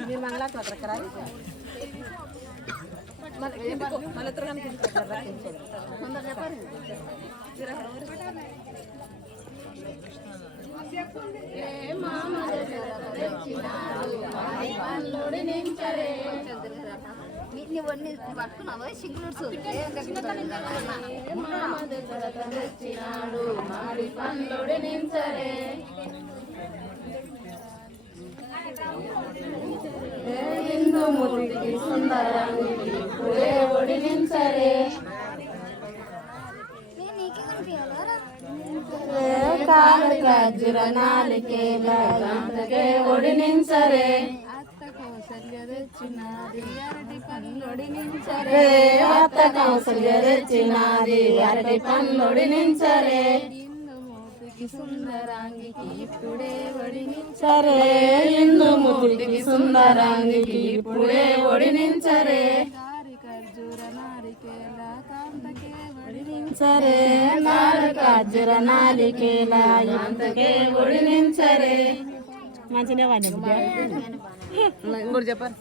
మీరు మంగళ పత్రకరా ఇవన్నీ పట్టుకున్నావా సింగులూడ్స్ ఇందుమూర్తికి సుందరానికి పురే ఒడినించరే కాళికాజుర నాలికేల గంటకే ఒడినించరే అత్త కౌసల్య తెచ్చినాది అరటి పండ్లొడినించరే ఇందుమూర్తికి సుందరాంగికి ఇప్పుడే ఒడినించరే ఇందుమూర్తికి సుందరాంగికి ఇప్పుడే ఒడినించరే కారికర్జుర నారికేల కాంతకే ఒడినించరే నారికర్జుర నాలికేల కాంతకే ఒడినించరే మంచిగా వాడి ఇంకోటి చెప్పారు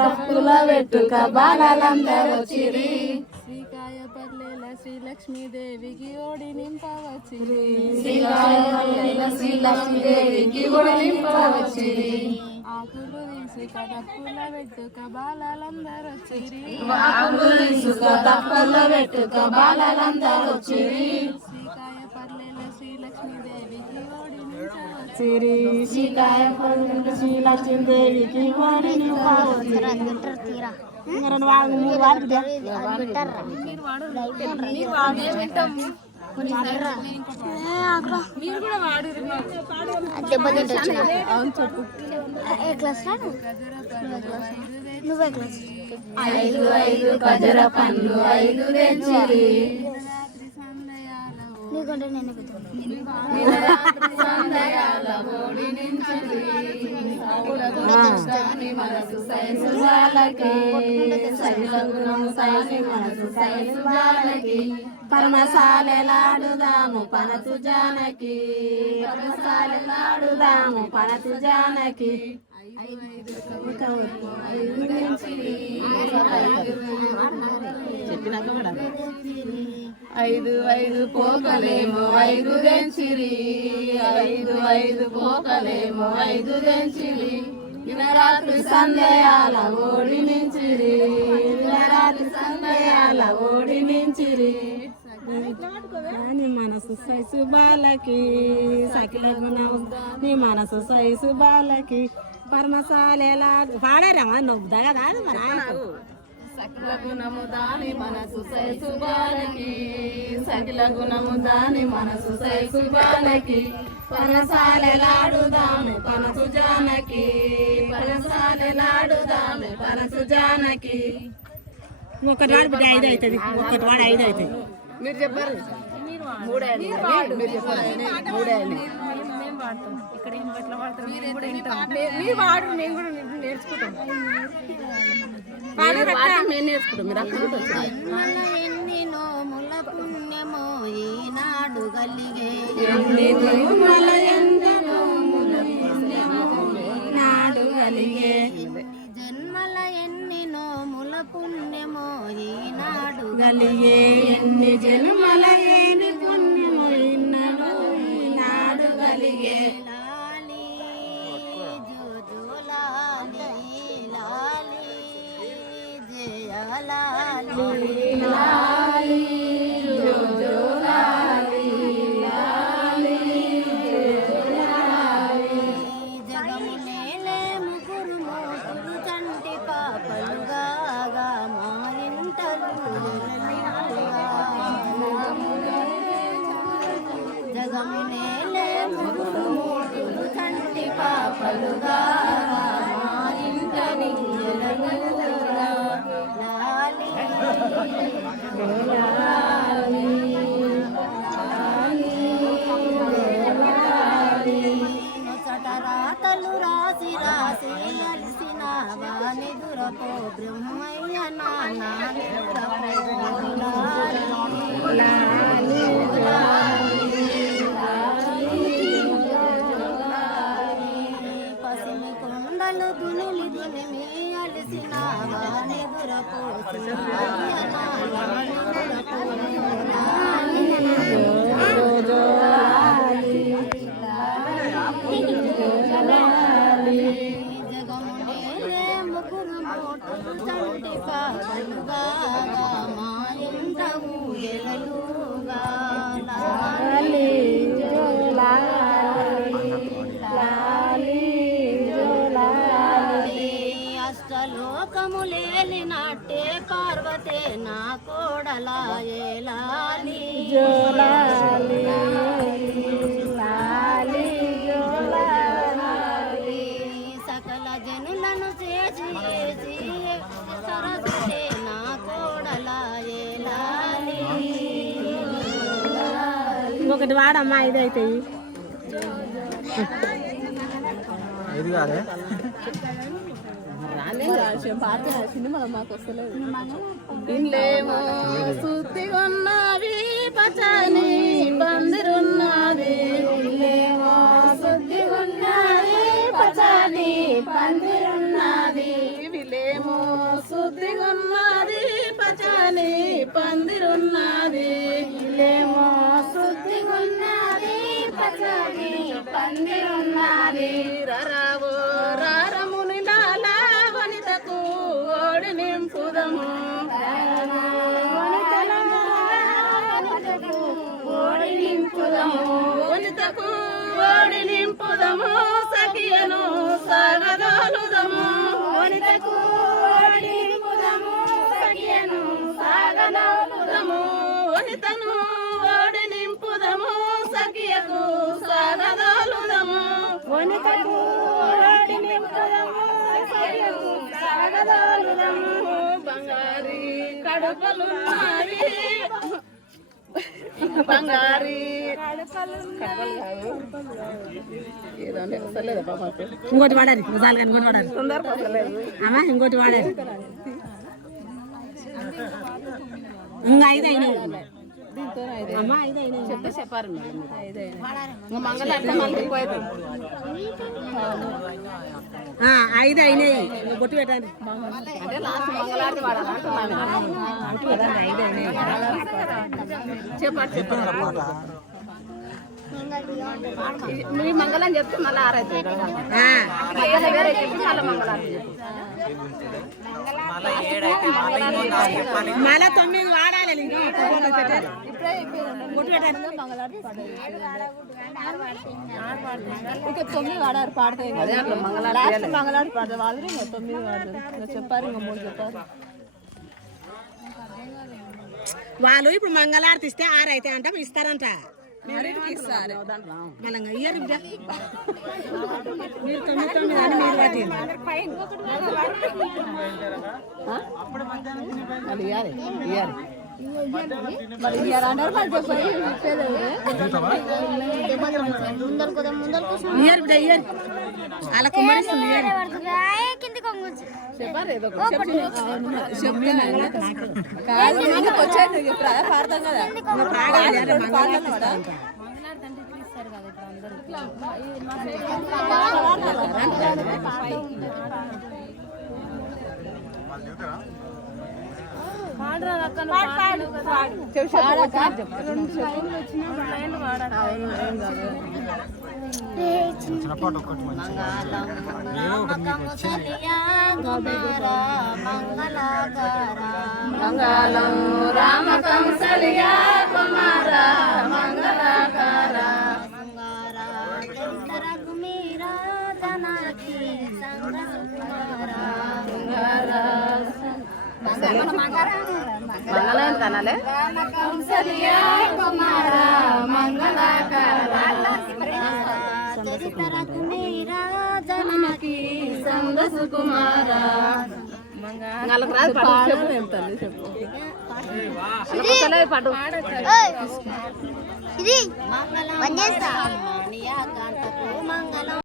తప్పుల పెట్టుక బాలందరూ వచ్చిరి శ్రీకాయ పర్లేల శ్రీలక్ష్మీదేవికి ఓడి నింపవచ్చిరి శ్రీకాయ శ్రీలక్ష్మీదేవికి ఓడి నింపవచ్చిరి ఆకులు తీసుక తప్పుల పెట్టుక బాలందరూ వచ్చిరి ఆకులు తీసుక తప్పుల పెట్టుక బాలందరూ వచ్చిరి శ్రీకాయ పర్లేల శ్రీలక్ష్మీదేవికి ఓడి నింపవచ్చిరి శ్రీకాయ పర్లేల శ్రీలక్ష్మీదేవికి ఓడి నింపవచ్చిరి ఐదు ఐదు ఖజర పండ్లు ఐదు తెచ్చిరి నీకంటే నేను మనసు సైసు జాలకి పరమసాలెలాడుదాము పనసు జానకి పరమసాలెలాడుదాము పనసు జానకి చెప్పినాక కూడా ఐదు ఐదు పోకలేమో ఐదు దెంచిరి ఐదు ఐదు పోకలేమో ఐదు దెంచిరి దినరాత్రి సందేయాల ఓడి నించిరి దినరాత్రి సందేయాల ఓడి నించిరి నీ మనసు సైసు బాలకి సకిలకు నీ మనసు సైసు బాలకి పరమసాలెలా పాడారమ్మా నువ్వు దగదాదు మన సకిల గుణము దాని మనసు సైసు బాలకి సకిల గుణము దాని మనసు సైసు బాలకి పనసాలెలాడుదాము పనసు జానకి పనసాలెలాడుదాము పనసు జానకి ఒకటి వాడు బిడ్డ 5 అవుతుంది ఒకటి వాడు 5 అవుతుంది మీరు చెప్పారు మీరు చెప్పారు ఇక్కడ ఎట్లా వాడతారు మీరు వాడు మేము కూడా నేర్చుకుంటాం ఎన్ని నోముల పుణ్యమో ఈనాడు గలిగే నాడు గలిగే జన్మల ఎన్ని నోముల పుణ్యమో ఈనాడు గలిగే ఎన్ని జన్మల ఏని పుణ్యమో ఈనాడు గలిగే లాలి జో లాలి లాలి లాలి జో లాలి లాలి లాలి జగమునేలే ముగ్గురు మోతులు చంటి పాపలుగా మారింటలు జగమునేలే ముగ్గురు మోతులు చంటి పాపలుగా మారింటని చటరాతలు రాసి రాసి అలిసిన వాని దురపో బ్రహ్మయ్య నాని కోడలాయే లాలి జోలాలి లాలి జోలాలి సకల జనులను చేసి సరస్వతే నా కోడలాయే లాలి ఒకటి వాడమ్మా ఇది అవుతాయి ఇది కాదే ఇండ్లేమో శుద్ధిగున్నవి పచ్చని పందిరున్నది ఇండ్లేమో శుద్ధిగున్నది పచ్చని పందిరున్నది విలేమో శుద్ధిగున్నది పచ్చని పందిరున్నది ఇల్లేమో శుద్ధిగున్నది పచ్చని పందిరున్నది రరావో రారముని లాలా వనితకు ఓడి నింపుదము ఓడి నింపుదము వనితకు ఓడి నింపుదము సఖియను సాగదోలుదము వనితకు ఓడి నింపుదము సఖియను సాగదోలుదము వనితను ఓడి నింపుదము సఖియకు సాగదోలుదము వనితకు ఓడి నింపుదము సఖియకు సాగదోలుదము బంగారి కడుపలున్నవి బంగారి ఇంకోటి వాడాలి నిజాలు కానీ ఇంకోటి వాడాలి అమ్మా ఇంకోటి వాడాలి ఇంకా 5 అయినాయి అమ్మా 5 అయినాయి చెప్తే చెప్పారు మంగళారతి 5 అయినాయి బొట్టు పెట్టండి అంటే లాస్ట్ మంగళారతి వాడాలంటున్నాను చెప్పండి మీ మంగళం చెప్తే మళ్ళీ 6 అవుతుంది వేరే చెప్పి మళ్ళీ మంగళారతి మళ్ళీ 9 వాడాలి ఇంకా ఇంకా 9 వాడారు పాడతాయి మంగళారతి పాడతారు వాళ్ళు ఇంకా 9 వాడతారు చెప్పారు ఇంకా 3 చెప్పారు వాళ్ళు ఇప్పుడు మంగళారతి ఇస్తే 6 అయితే అంట ఇస్తారంట మళ్ళీ ఇయ్యరు మీరు 9 అని మీరు వాటి ఇయ్యాలి ఇయ్యాలి మరి ఇయ్యారన్నారు ఇయ్యరు బిడ్డ ఇయ్యరు అలా కుమ్మరిస్తుంది చెప్పారు ఏదో వచ్చాడు పాడతాం కదా మంగళం రామ కంసలియా కుమార మంగళాకార మంగళం కనాలే కుమార ఇది మంగళం